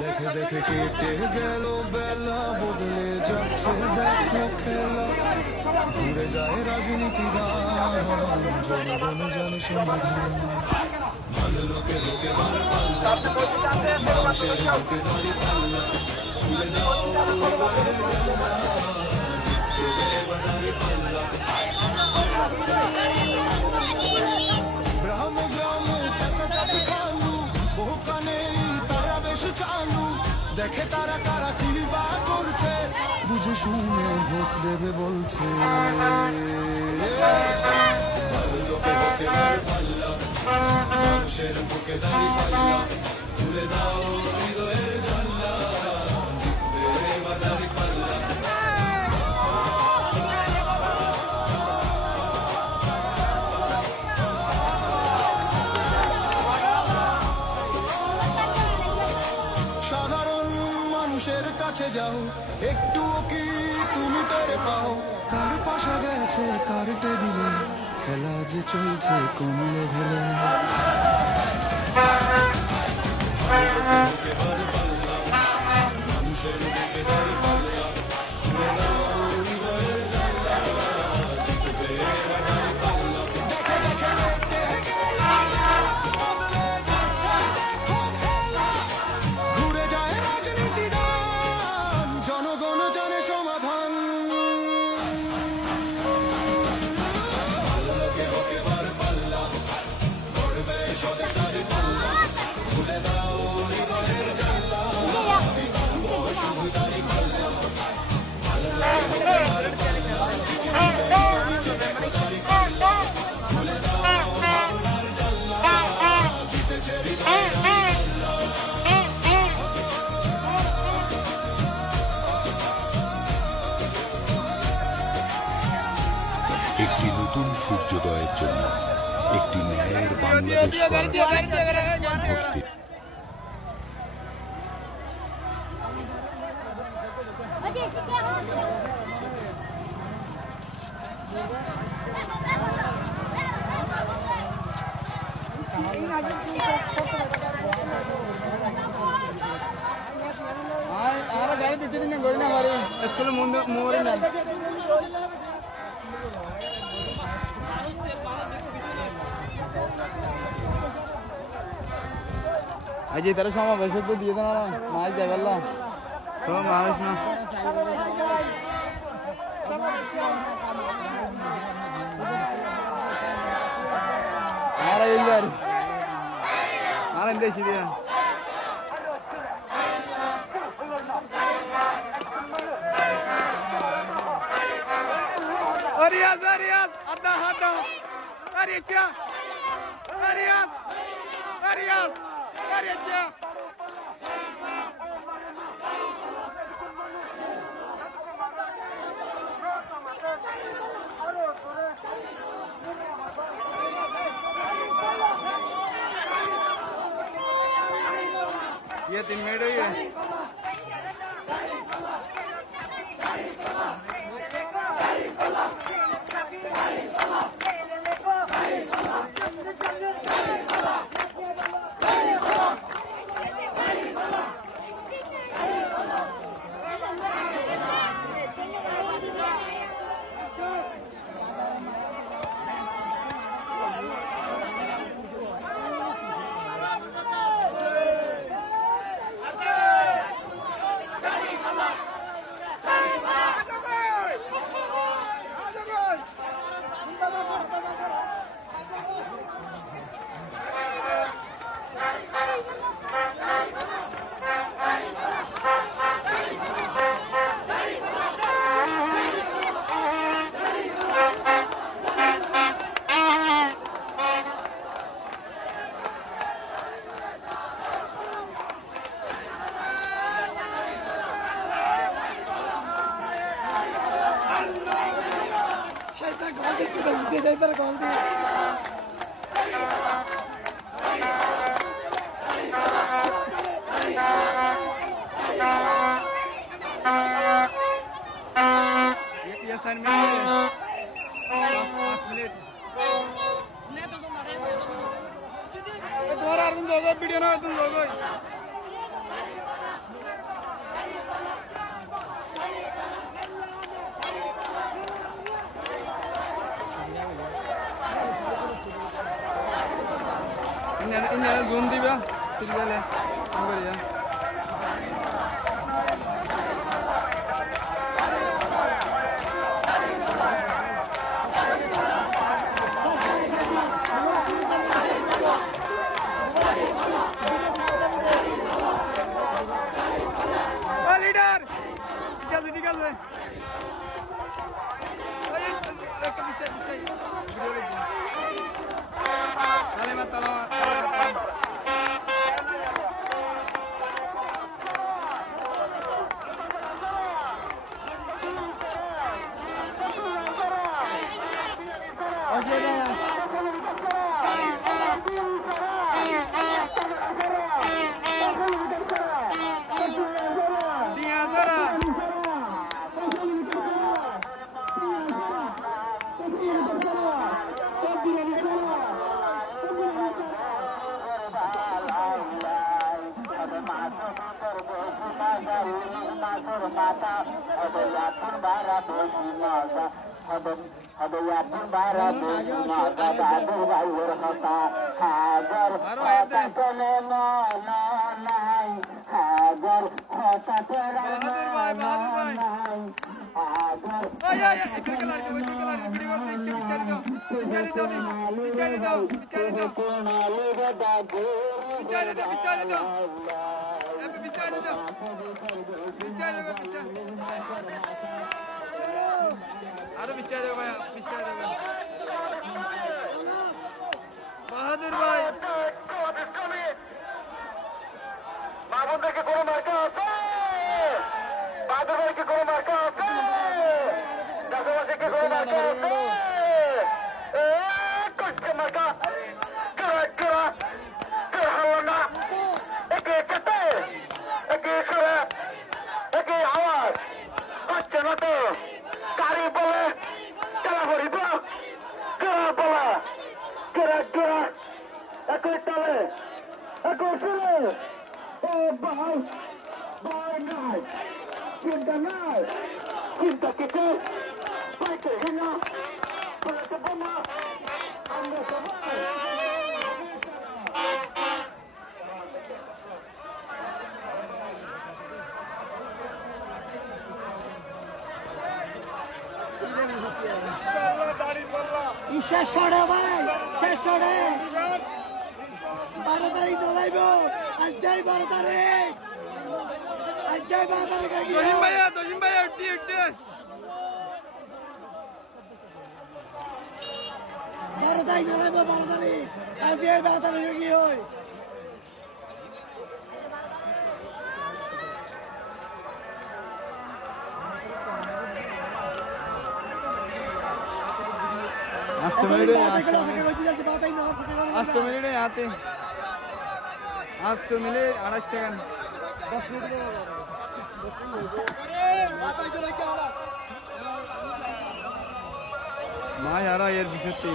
দেখে দেখে কেটে গেল বেলা, বদলে যাচ্ছে দেখো খেলা। ঘুরে যায় রাজনীতি দান, জনগণ জানে সমাধান। ভালো লোকে লোকে বার পাল্লা, মানুষের বুকে দাঁড়ি পাল্লা। খুলে দাও হৃদয়ের জানলা, জিততে দেবে দাঁড়ি পাল্লা। গ্রামে গ্রামে চাচা চাচি খালু, বহু কানে তারা বেশ চালু। দেখে তারা কারা কি বা করছে, বুঝে শুনে ভোট দেবে বলছে। ভালো লোকে লোকে বার পাল্লা, মানুষের বুকে দাঁড়ি পাল্লা। খুলে দাও হৃদয়ের জানলা, জিতবে এবার দাঁড়ি পাল্লা। সাধারণ মানুষের কাছে যাও, একটুও কি তুমি টের পাও? কার পাশা গেছে কার টেবিলে, খেলা যে চলছে কোন লেভেলে। মানুষের বুকে দাঁড়ি পাল্লা, খুলে দাও হৃদয়ের জানলা, জিতবে এবার দাঁড়ি পাল্লা। দেখে দেখে কেটে গেল বেলা, বদলে যাচ্ছে দেখো খেলা। ঘুরে যায় রাজনীতি দান, জনগণ জানে সমাধান। ভালো লোকে লোকে বার পাল্লা, করবে সদে দাঁড়ি পাল্লা। খুলে দাও হৃদয়ের জানলা, বিকল্প শুধু দাঁড়ি পাল্লা। ভালো লোকে লোকে বার পাল্লা, দাঁড়ি পাল্লা। খুলে দাও ভাবনার জানলা, জিতেছে হৃদয়ের পাল্লা। একটি নতুন সূর্যোদয়ের জন্য, একটি ন্যায়ের বাংলাদেশ গড়ার জন্য ভোট দিন। গাড়ি দিতে দিন গড়ি না মারি স্কুলে মোড়ে না। আজ তারা সমাবেশ তো দিয়ে দেন না, মাছ দেখাল্লা তো মানুষ না। আরে ইল্লার আরে দেশি দিয়া Arias, Arias, hada, hada, Arias, Arias, Arias, Arias. ये 3 मिनट हुई है। तुम्हारा वीडियो ना तुम लोग ইঞ্জিনের জুম দিবা ঠিক গেলে করিয়া লিডার ঠিক আছে আরো পিছিয়ে দেবো ভাই পিছিয়ে দেবে বাহাদুর ভাই বাহাদুর ভাইকে কোনো মার্কা আছে বাহাদুর ভাইকে কোনো মার্কা আছে দেশবাসীকে কোনো মার্কা আছে করছে মার্কা হাল্লা না একে চেতে একে সরে একে আওয়াজ পাচ্ছে না তো কারি বলে কেলা ভরিব কেরা বলা কেরা কেরা একই তালে একই শুনে ও ভাই ভাই নাই চিন্তা নাই চিন্তা কিছু পাইতে হিনা পাইতে বোমা আমরা সবাই শেষ সরে ভাই শেষ সরে 12 তারিখ দলাইব আজ যাই 12 তারিখ আজ যাই 12 তারিখ দশিম ভাইয়া উঠি উঠি 12 তারিখ দলাইব 12 তারিখ আজ যাই 12 তারিখ কি হয় আষ্ট মিনিটে আতে 8 মিনিট 28 সেকেন্ড 10 মিনিট মা যারা এর বিষয়টি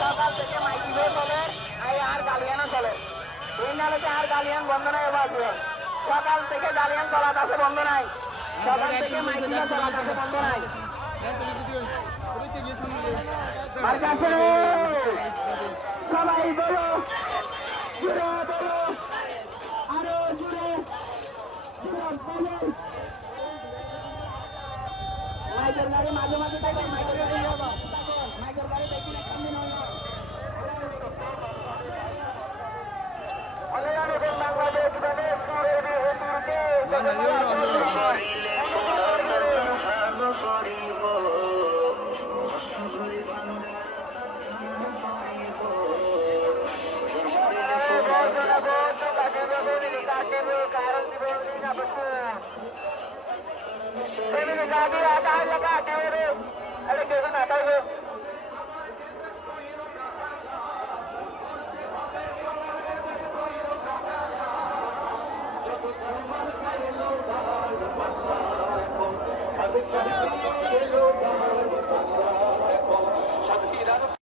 সকাল থেকে মাইকি চলে আর গালিয়ানো চলে এই নালে আর গালিয়ান বন্ধ নাই এবার সকাল থেকে গালিয়ান চলা আছে বন্ধ নাই সকাল থেকে মাইকি চলা আছে বন্ধ নাই সবাই বলো জুড়ে বলো আরো জুড়ে বলো মাইকের গাড়ি মাঝে মাঝে থাকবে মাইকের গাড়ি মাইকের গাড়ি দেখি না সামনে নয় বাংলাদেশ কারণ কেউ না খাইবে Thank you.